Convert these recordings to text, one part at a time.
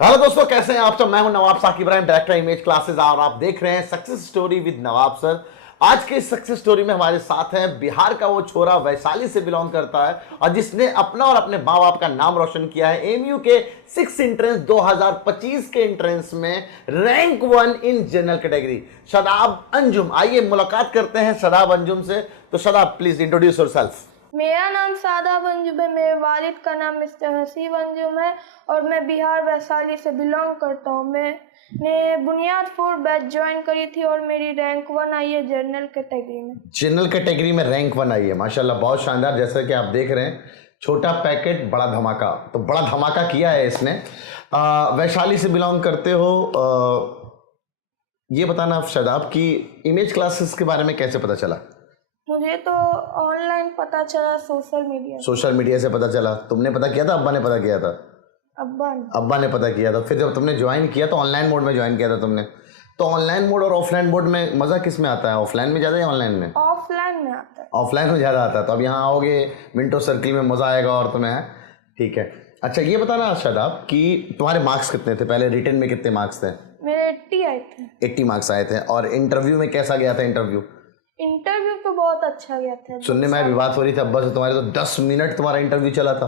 Hello दोस्तों, कैसे हैं आप सब। मैं हूं Nawab Saqib Ibrahim, director Image Classes, और आप देख रहे हैं success story with Nawab sir. आज के इस सक्सेस स्टोरी में हमारे साथ है बिहार का वो छोरा, वैशाली से बिलोंग करता है और जिसने अपना और अपने माँ बाप का नाम रोशन किया है। एमयू के 6 एंट्रेंस 2025 के एंट्रेंस में rank 1 in general category. Shadab Anjum, आइए मुलाकात करते हैं शदाब अंजुम से। तो शदाब, प्लीज इंट्रोड्यूस योरसेल्फ। मेरा नाम शादाब अंजुम है। मेरे वालिद का नाम मिस्टर हसीब अंजुम है और मैं बिहार वैशाली से बिलोंग करता हूँ। मैंने बुनियादपुर बैच ज्वाइन करी थी और मेरी रैंक 1 आई है जनरल कैटेगरी में। जनरल कैटेगरी में रैंक 1 आई है, माशाल्लाह, बहुत शानदार। जैसा कि आप देख रहे हैं, छोटा पैकेट बड़ा धमाका, तो बड़ा धमाका किया है इसने। वैशाली से बिलोंग करते हो। ये बताना आप शदाब की इमेज क्लासेस के बारे में कैसे पता चला? मुझे तो ऑनलाइन पता चला, सोशल मीडिया से पता चला। तुमने पता किया था, अब्बा ने पता किया था? अब्बा ने पता किया था। फिर जब तुमने ज्वाइन किया तो ऑनलाइन मोड में ज्वाइन किया था तुमने। तो ऑनलाइन मोड और ऑफलाइन मोड में मज़ा किस में आता है? ऑफलाइन में ज़्यादा या ऑनलाइन में? ऑफलाइन में आता है। ऑफलाइन में ज़्यादा आता है। तो अब यहाँ आओगे मिंटो सर्किल में, मज़ा आएगा और तुम्हें। ठीक है, अच्छा ये बताना शदाब कि तुम्हारे मार्क्स कितने थे? पहले रिटन में कितने मार्क्स थे? मेरे 80 आए थे। 80 मार्क्स आए थे। और इंटरव्यू में कैसा गया था इंटरव्यू? इंटरव्यू तो बहुत अच्छा गया था। सुनने में भी बात हो रही थी अब्बा से तुम्हारे, तो 10 मिनट तुम्हारा इंटरव्यू चला था।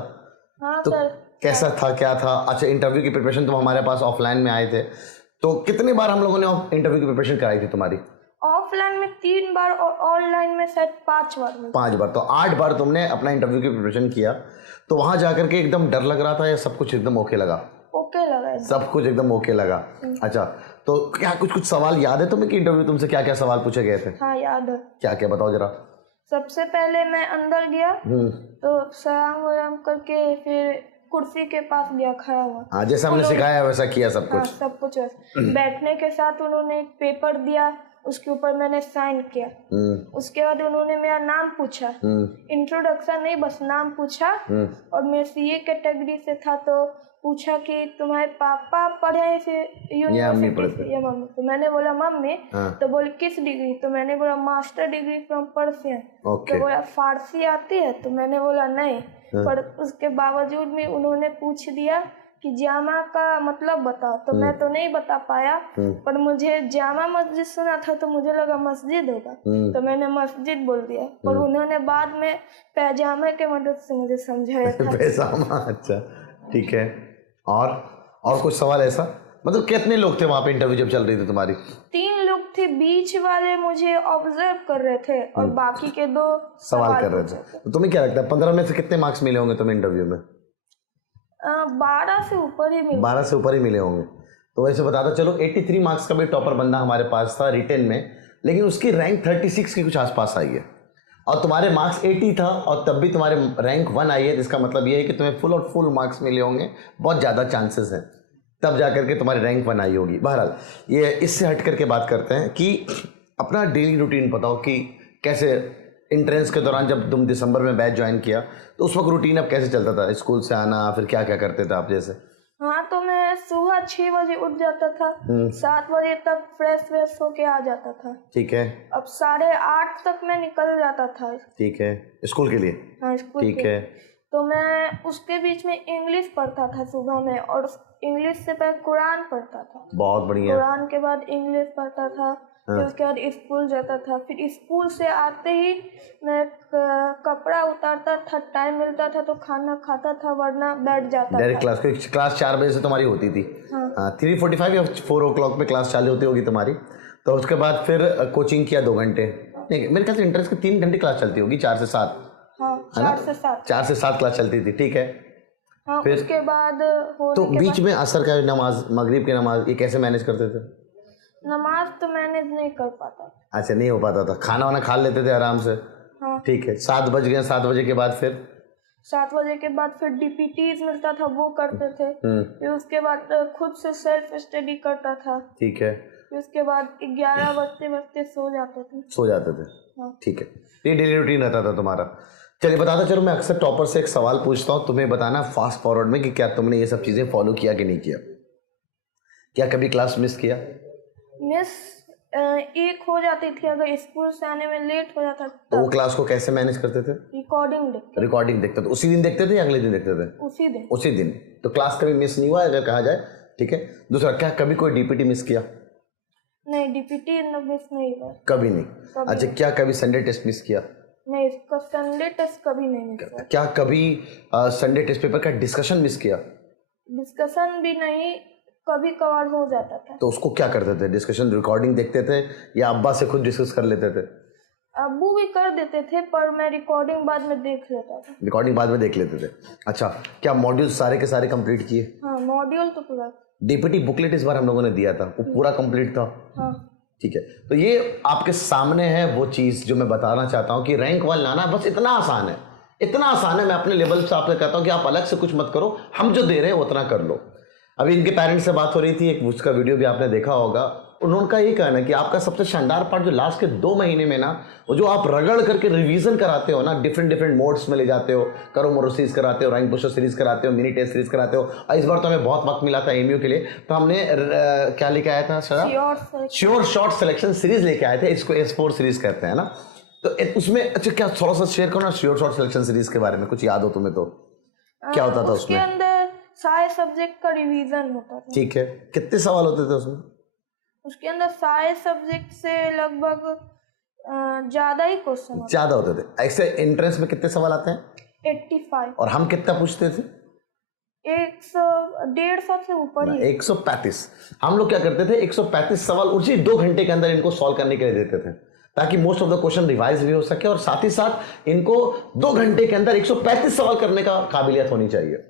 हाँ तो सर। कैसा था, क्या था? अच्छा, इंटरव्यू की प्रिपरेशन तुम हमारे पास ऑफलाइन में आए थे, तो कितनी बार हम लोगों ने इंटरव्यू की प्रिपरेशन कराई थी तुम्हारी? ऑफलाइन में 3 बार और ऑनलाइन में शायद 5 बार। 5 बार, तो 8 बार तुमने अपना इंटरव्यू की प्रिपरेशन किया। तो वहां जाकर के एकदम डर लग रहा था या सब कुछ एकदम ओके लगा? ओके लगा। सब कुछ एकदम ओके लगा। अच्छा, तो क्या कुछ सवाल याद है तुम्हें कि इंटरव्यू तुमसे क्या क्या सवाल पूछे गए थे? हाँ याद है। क्या क्या, बताओ जरा। सबसे पहले मैं अंदर गया तो सलाम वलाम करके फिर कुर्सी के पास गया, खड़ा हुआ। हाँ, जैसा हमने सिखाया वैसा किया सब हाँ, कुछ? सब कुछ वैसा। बैठने के साथ उन्होंने एक पेपर दिया, उसके ऊपर मैंने साइन किया। उसके बाद उन्होंने मेरा नाम पूछा। इंट्रोडक्शन नहीं, बस नाम पूछा। और मैं सीए कैटेगरी से था, तो पूछा कि तुम्हारे पापा पढ़े यूनिवर्सिटी से या मम्मी? तो मैंने बोला मम्मी। तो बोले किस डिग्री? तो मैंने बोला मास्टर डिग्री फ्रॉम पर्सियन। तो बोला फारसी आती है? तो मैंने बोला नहीं। पर उसके बावजूद भी उन्होंने पूछ दिया कि जामा का मतलब बताओ। तो मैं तो नहीं बता पाया, पर मुझे जामा मस्जिद सुना था तो मुझे लगा मस्जिद होगा, तो मैंने मस्जिद बोल दिया। पर उन्होंने बाद में पैजामे के मदद से मुझे समझाया था। पैजामा, अच्छा ठीक है। और कुछ सवाल ऐसा, मतलब कितने लोग थे वहाँ पे इंटरव्यू जब चल रही थी तुम्हारी? 3 लोग थे। बीच वाले मुझे ऑब्जर्व कर रहे थे और बाकी के 2 सवाल कर रहे थे। तो तुम्हें क्या लगता है 15 में से कितने मार्क्स मिले होंगे तुम्हें इंटरव्यू में? 12 से ऊपर ही मिले। 12 से ऊपर ही मिले होंगे। तो वैसे बताता चलो, 83 मार्क्स का भी टॉपर बंदा हमारे पास था रिटेन में, लेकिन उसकी रैंक 36 के कुछ आसपास आई है और तुम्हारे मार्क्स 80 था और तब भी तुम्हारे रैंक 1 आई है। जिसका मतलब ये है कि तुम्हें फुल और फुल मार्क्स मिले होंगे, बहुत ज़्यादा चांसेस हैं, तब जा करके तुम्हारी रैंक 1 आई होगी। बहरहाल, ये इससे हट करके बात करते हैं कि अपना डेली रूटीन बताओ कि कैसे इंट्रेंस के दौरान, जब तुम दिसंबर में बैच ज्वाइन किया तो उस वक्त रूटीन अब कैसे चलता था? स्कूल से आना, फिर क्या क्या करते थे आप जैसे? हाँ, तो मैं सुबह 6 बजे उठ जाता था। 7 बजे तक फ्रेश होके आ जाता था। ठीक है। अब 8:30 तक मैं निकल जाता था। ठीक है, स्कूल के लिए? हाँ, स्कूल ठीक है। तो मैं उसके बीच में इंग्लिश पढ़ता था सुबह में, और इंग्लिश से पहले कुरान पढ़ता था। बहुत बढ़िया। कुरान के बाद इंग्लिश पढ़ता था। फिर उसके बाद स्कूल जाता था। फिर स्कूल से आते ही मैं कपड़ा उतारता था, टाइम मिलता था तो खाना खाता था, वरना बैठ जाता डायरेक्ट क्लास 4 बजे से तुम्हारी होती थी? हाँ, 3:45 या 4 o'clock में क्लास चालू होती होगी तुम्हारी। तो उसके बाद फिर कोचिंग किया 2 घंटे? नहीं, मेरे ख्याल से इंट्रेंस की 3 घंटे क्लास चलती होगी, 4 से 7। हाँ, 4 से 7 क्लास चलती थी। ठीक है। हाँ, फिर उसके बाद तो बीच में असर का नमाज, मगरिब की नमाज, ये कैसे मैनेज करते थे? नमाज तो मैनेज नहीं कर पाता। अच्छा, नहीं हो पाता था। खाना वाना खा लेते थे आराम से? हाँ। ठीक है। 7 बज गए, 7 बजे के बाद फिर? 7 बजे के बाद फिर डीपीटीज मिलता था, वो करते थे। फिर उसके बाद खुद से सेल्फ स्टडी करता था। ठीक है। फिर उसके बाद 11 बजते सो जाते थे। हाँ। ठीक है, ये डेली रूटीन रहता था तुम्हारा। चलिए बताता चलो, मैं अक्सर टॉपर से एक सवाल पूछता हूँ, तुम्हें बताना फास्ट फॉरवर्ड में कि क्या तुमने ये सब चीज़ें फॉलो किया कि नहीं किया। क्या कभी क्लास मिस किया? मिस एक हो जाती थी, अगर स्कूल से आने में लेट हो जाता तो वो क्लास को कैसे मैनेज करते थे? रिकॉर्डिंग देखते थे। उसी दिन देखते थे या अगले दिन देखते थे? उसी दिन। तो क्लास कभी मिस नहीं हुआ अगर कहा जाए ठीक है। दूसरा, क्या कभी कोई डीपीटी मिस किया? नहीं, डीपीटी मिस नहीं हुआ। कभी नहीं। अच्छा, क्या कभी संडे टेस्ट मिस किया? नहीं, इसका संडे टेस्ट कभी नहीं मिस हुआ। क्या कभी संडे टेस्ट पेपर का डिस्कशन मिस किया? डिस्कशन भी नहीं, कभी कभार हो जाता था। तो उसको क्या करते थे? डिस्कशन रिकॉर्डिंग देखते थे या अब्बा से खुद डिस्कस कर लेते थे? अब्बू भी कर देते थे, पर मैं रिकॉर्डिंग बाद में देख लेता था। रिकॉर्डिंग बाद में देख लेते थे। अच्छा, क्या मॉड्यूल सारे के सारे कंप्लीट किए? हाँ, मॉड्यूल तो पूरा। डीपीटी बुकलेट इस बार हम लोगों ने दिया था, वो पूरा कंप्लीट था? हाँ। ठीक है। तो ये आपके सामने है वो चीज़ जो मैं बताना चाहता हूँ कि रैंक 1 लाना बस इतना आसान है, इतना आसान है। मैं अपने लेवल से आपसे कहता हूँ कि आप अलग से कुछ मत करो, हम जो दे रहे हैं उतना कर लो। अभी इनके पेरेंट्स से बात हो रही थी, एक उसका वीडियो भी आपने देखा होगा। उन्होंने यही कहना है कि आपका सबसे शानदार पार्ट जो लास्ट के 2 महीने में ना, वो जो आप रगड़ करके रिवीजन कराते हो ना, डिफरेंट मोड्स में ले जाते हो, करो मोरो सीरीज कराते हो, रैंक बूस्टर सीरीज कराते हो, मिनी टेस्ट सीरीज कराते हो। और इस बार तो हमें बहुत वक्त मिला था एमयू के लिए, तो हमने क्या लेके आया था sir? Sure short selection series लेके आए थे, इसको S4 सीरीज कहते हैं ना। तो उसमें अच्छा, क्या थोड़ा सा शेयर करो ना श्योर शॉर्ट सिलेक्शन सीरीज के बारे में, कुछ याद हो तुम्हें तो? क्या होता था उसमें? उसके अंदर सारे सब्जेक्ट का रिवीजन होता था। ठीक है। कितने सवाल होते थे उसमें? उसके अंदर सारे सब्जेक्ट से लगभग ज्यादा ही क्वेश्चन ज्यादा होते थे। ऐसे एंट्रेंस में कितने सवाल आते हैं? 85। और हम कितना पूछते थे? 150 से ऊपर ही। 135। हम लोग क्या करते थे, 135 सवाल उसी 2 घंटे के अंदर इनको सॉल्व करने के लिए देते थे, ताकि most of the question revise भी हो सके और साथ ही साथ इनको 2 घंटे के अंदर 135 सवाल करने का काबिलियत होनी चाहिए।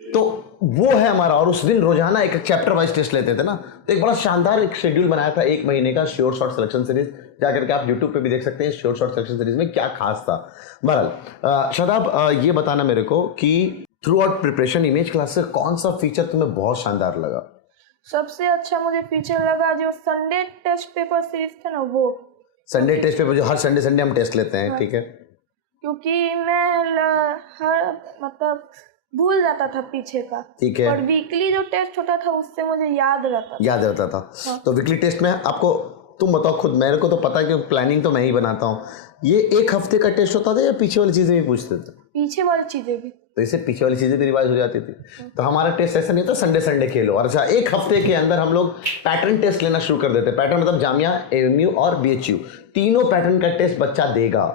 तो वो है हमारा। और उस दिन रोजाना एक चैप्टर वाइज टेस्ट लेते थे ना, तो एक बड़ा शानदार एक शेड्यूल बनाया था 1 महीने का, श्योर शॉर्ट सिलेक्शन सीरीज। जाकर के आप यूट्यूब पे भी देख सकते हैं श्योर शॉर्ट सिलेक्शन सीरीज में क्या खास था। बहरहाल शादाब, ये बताना मेरे को कि through out preparation image class से कौन सा फीचर तुम्हें बहुत शानदार लगा? सबसे अच्छा मुझे फीचर लगा जो संडे टेस्ट पेपर सीरीज था ना, वो संडे टेस्ट पेपर जो हर संडे हम टेस्ट लेते हैं। ठीक है। क्योंकि मैं हर मतलब भूल जाता था पीछे का। ठीक है। और वीकली जो टेस्ट होता था उससे मुझे याद रहता था। हाँ। तो वीकली टेस्ट में आपको, तुम बताओ खुद, मेरे को तो पता है कि प्लानिंग तो मैं ही बनाता हूँ। ये 1 हफ्ते का टेस्ट होता था या पीछे वाली चीजें भी पूछते थे? पीछे वाली चीजें भी। तो इससे पीछे वाली चीजें भी रिवाइज हो जाती थी। तो हमारा टेस्ट ऐसा नहीं था संडे खेलो। और अच्छा, 1 हफ्ते के अंदर हम लोग पैटर्न टेस्ट लेना शुरू कर देते। पैटर्न मतलब जामिया, AMU और BHU तीनों पैटर्न का टेस्ट बच्चा देगा।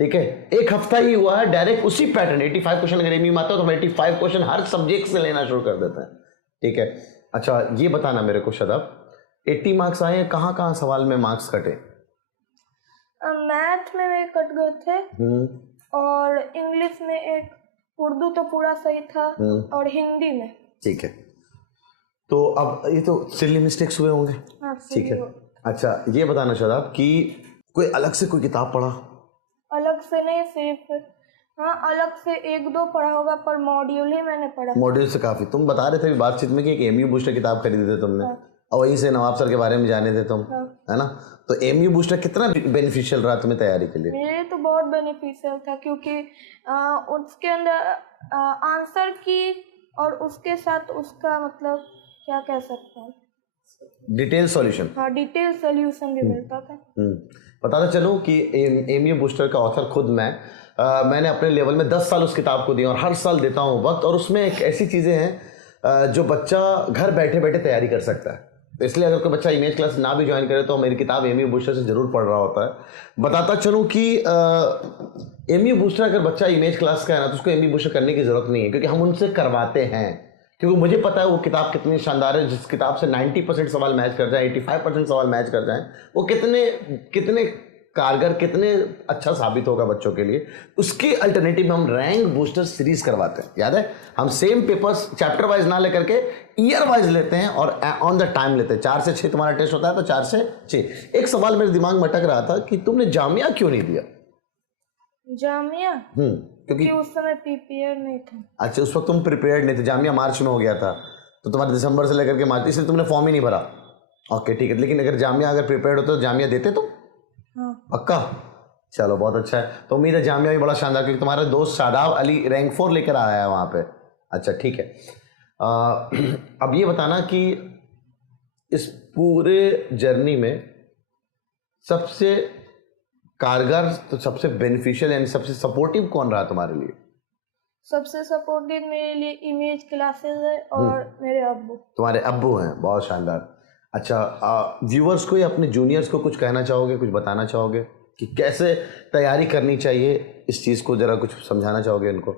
ठीक है। 1 हफ्ता ही हुआ है, डायरेक्ट उसी पैटर्न 85 क्वेश्चन अगर एमयू में आता है तो हम 85 क्वेश्चन हर सब्जेक्ट से लेना शुरू कर देते हैं। ठीक है। अच्छा, ये बताना मेरे को शादाब, 80 मार्क्स आए, कहाँ कहाँ सवाल में मार्क्स कटे? मैथ में मेरे कट गए थे, और इंग्लिश में एक, उर्दू तो पूरा सही था, और हिंदी में। ठीक है। तो अब ये तो सिली मिस्टेक्स हुए होंगे। हाँ, ठीक है। अच्छा, ये बताना शादाब कि कोई अलग से कोई किताब पढ़ा? अलग से नहीं, सिर्फ हाँ अलग से 1-2 पढ़ा होगा, पर मॉड्यूल ही मैंने पढ़ा। मॉड्यूल से काफी। तुम बता रहे थे बातचीत में कि एक एमयू बूस्टर किताब खरीदे थे तुमने। हाँ। और वहीं से नवाब सर के बारे में जाने थे तुम। हाँ। है ना? तो एमयू बूस्टर कितना बेनिफिशियल रहा तुम्हें तैयारी के लिए? मेरे तो बहुत बेनिफिशियल था, क्योंकि उसके अंदर आंसर की और उसके साथ उसका मतलब क्या कह सकते हैं, डिटेल सॉल्यूशन। हाँ, डिटेल सॉल्यूशन भी मिलता था। बताता चलूँ कि एमयू बूस्टर का ऑथर खुद मैंने अपने लेवल में 10 साल उस किताब को दिया और हर साल देता हूँ वक्त। और उसमें एक ऐसी चीज़ें हैं जो बच्चा घर बैठे बैठे तैयारी कर सकता है। तो इसलिए अगर कोई बच्चा इमेज क्लास ना भी ज्वाइन करे तो मेरी किताब एमयू बूस्टर से ज़रूर पढ़ रहा होता है। बताता चलूँ कि एमयू बूस्टर अगर बच्चा इमेज क्लास का है ना, तो उसको एमयू बूस्टर करने की ज़रूरत नहीं है, क्योंकि हम उनसे करवाते हैं। क्योंकि मुझे पता है वो किताब कितनी शानदार है। जिस किताब से 90% सवाल मैच कर जाए, 85% सवाल मैच कर जाए, वो कितने कारगर, कितने अच्छा साबित होगा बच्चों के लिए। उसके अल्टरनेटिव में हम रैंक बूस्टर सीरीज करवाते हैं। याद है, हम सेम पेपर्स चैप्टर वाइज ना लेकर के ईयर वाइज लेते हैं और ऑन द टाइम लेते हैं। 4 से 6 तुम्हारा टेस्ट होता है, तो 4 से 6। एक सवाल मेरे दिमाग में अटक रहा था कि तुमने जामिया क्यों नहीं दिया? जामिया क्योंकि उस समय प्रिपेयर नहीं था। अच्छा, उस वक्त तुम प्रिपेयर्ड नहीं थे। जामिया मार्च में हो गया था, तो तुम्हारे दिसंबर से लेकर के मार्च, इसलिए तुमने फॉर्म ही नहीं भरा। ओके, ठीक है। लेकिन अगर जामिया अगर प्रिपेयर्ड होता तो जामिया देते तुम? हाँ। पक्का? चलो, बहुत अच्छा है। तो उम्मीद है जामिया भी बड़ा शानदार, क्योंकि तुम्हारा दोस्त शादाब अली रैंक 4 लेकर आया है वहाँ पे। अच्छा, ठीक है। अब ये बताना कि इस पूरे जर्नी में सबसे कारगर, तो सबसे बेनिफिशियल यानी सबसे सपोर्टिव कौन रहा तुम्हारे लिए? सबसे सपोर्टिव मेरे लिए इमेज क्लासेस है और मेरे अब्बू। तुम्हारे अब्बू हैं, बहुत शानदार। अच्छा, व्यूअर्स को या अपने जूनियर्स को कुछ कहना चाहोगे, कुछ बताना चाहोगे कि कैसे तैयारी करनी चाहिए, इस चीज़ को ज़रा कुछ समझाना चाहोगे इनको?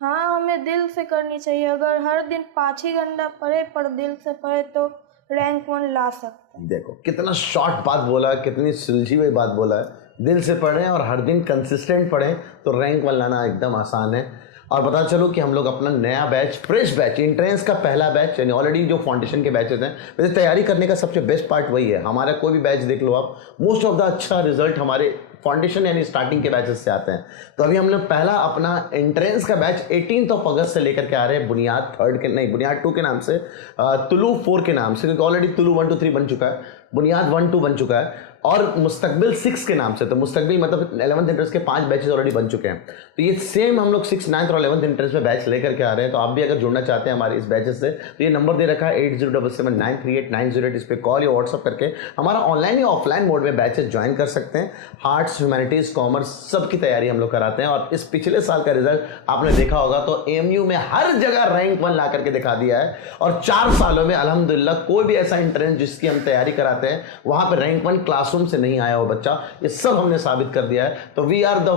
हाँ, हमें दिल से करनी चाहिए। अगर हर दिन 5 ही घंटा पढ़े पर दिल से पढ़े तो रैंक 1 ला सकते हैं। देखो कितना शॉर्ट बात बोला है, कितनी सुलझी हुई बात बोला है। दिल से पढ़ें और हर दिन कंसिस्टेंट पढ़ें तो रैंक 1 लाना एकदम आसान है। और पता चलो कि हम लोग अपना नया बैच, फ्रेश बैच, एंट्रेंस का पहला बैच, यानी ऑलरेडी जो फाउंडेशन के बैचेस हैं, वैसे तैयारी करने का सबसे बेस्ट पार्ट वही है। हमारा कोई भी बैच देख लो आप, मोस्ट ऑफ द अच्छा रिजल्ट हमारे फाउंडेशन यानी स्टार्टिंग के बैचेस से आते हैं। तो अभी हम लोग पहला अपना एंट्रेंस का बैच 18 अगस्त से लेकर के आ रहे हैं, बुनियाद 3 के नहीं, बुनियाद 2 के नाम से, तुलु 4 के नाम से, क्योंकि ऑलरेडी तुलु 1 2 3 बन चुका है, बुनियाद 1 2 बन चुका है, और मुस्तकबिल 6 के नाम से। तो मुस्तकबिल मतलब 11th एंट्रेंस के 5 बैचेस ऑलरेडी बन चुके हैं। तो ये सेम हम लोग 6th 9th और 11th एंट्रेंस में बैच लेकर के आ रहे हैं। तो आप भी अगर जुड़ना चाहते हैं हमारे इस बैचेस से, तो ये नंबर दे रखा है 8077938908। इस पर कॉल या व्हाट्सअप करके हमारा ऑनलाइन या ऑफलाइन मोड में बैचेस ज्वाइन कर सकते हैं। आर्ट्स, ह्यूमैनिटीज़, कॉमर्स सब की तैयारी हम लोग कराते हैं। और इस पिछले साल का रिजल्ट आपने देखा होगा तो AMU में हर जगह रैंक 1 ला करके दिखा दिया है। और 4 सालों में अल्हम्दुलिल्लाह कोई भी ऐसा एंट्रेंस जिसकी हम तैयारी कराते हैं वहाँ पर रैंक 1 क्लासरूम से नहीं आया हो बच्चा, ये सब हमने साबित कर दिया है। तो we are the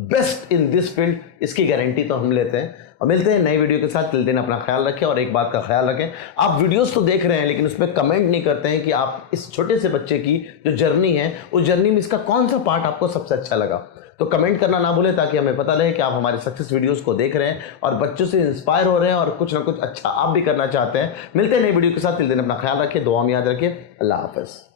best in this field, इसकी गारंटी तो हम लेते हैं। और मिलते हैं नई वीडियो के साथ। तिल दिन अपना ख्याल रखें। और एक बात का ख्याल रखें, आप वीडियोस तो देख रहे हैं लेकिन उसमें कमेंट नहीं करते हैं कि आप इस छोटे से बच्चे की जो जर्नी है, उस जर्नी में इसका कौन सा पार्ट आपको सबसे अच्छा लगा। तो कमेंट करना ना भूलें ताकि हमें पता रहे कि आप हमारे सक्सेस वीडियोस को देख रहे हैं और बच्चों से इंस्पायर हो रहे हैं और कुछ ना कुछ अच्छा आप भी करना चाहते हैं। मिलते हैं नई वीडियो के साथ। तिल दिन अपना ख्याल रखें, दुआ में याद रखिए। अल्लाह हाफ़िज़।